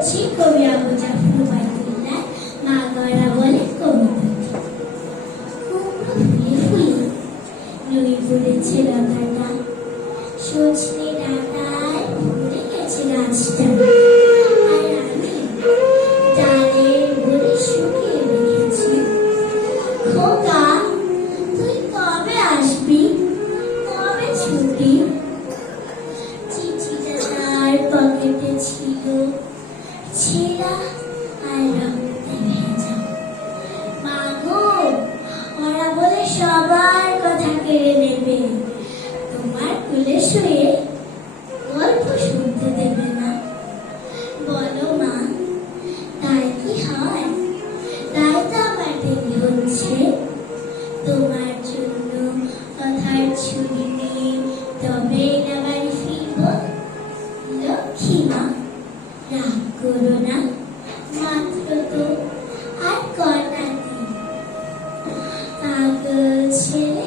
করছি কবি আবু জাফর ওবায়দুল্লাহ মা গড়া বলে কবিতাটি। কুমড়ো ফুলে ফুলে নুই পড়েছে লতাটা, সজনে ডাঁটায় ভরে গেছে গাছটা, আর আমি ডালের বড়ি শুকিয়ে রেখেছি। খোকা তুই কবে আসবি, কবে ছুটি? চিঠিটা তার পকেটে ছিল, ছেঁড়া আর রক্তে ভেজা। মা গো, ওরা বলে সবার কথা কেড়ে নেবে, তোমার কোলে শুয়ে গল্প শুনতে দেবে না। বলো মা, তাই কি হয়? তাই তো আমার দেরি হচ্ছে। তোমার জন্য কথার ছুরি নিয়ে তবে না বাড়ি ফিরব। লক্ষ্মী মা, রাগ করো না, মাত্র তো আর কটা দিন। পাগল ছেলে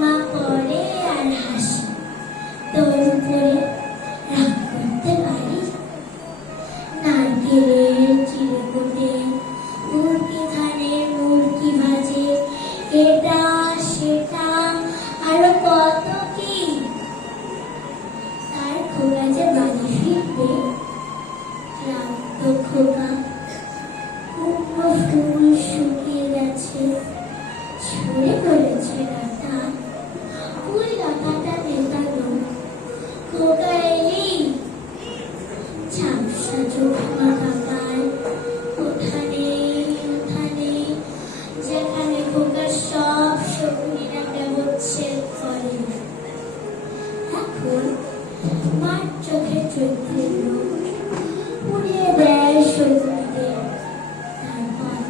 মা পড়ে আর হাসি, তোর উপরে রাগ করতে পারি? নারকেলের চিরকুটে মুরগি ধানে মুরগি ভাজে, এটা সেটা আরো কত কি। তার খোকা যে বাড়ি ফিরবে, ক্লান্ত খোকা। কুমড়ো ফুল শুকিয়ে গেছে, ঝরে পড়েছে ডাঁটা, ফুল ডাঁটাটা নেতানো। খোকা এলি? ঝাপসা চোখ মাথায় উঠানে উঠানে, যেখানে খোকার সব শকুনিরা কেবল ছেদ করে। এখন মার চোখে চোখ দিল, উড়িয়ে দেয় শকুনিদের। তারপর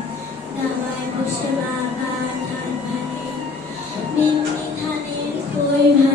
দাবায় বসে বাবা ধান ভাঙে, মিম্মি ধানের খই ভাঙে।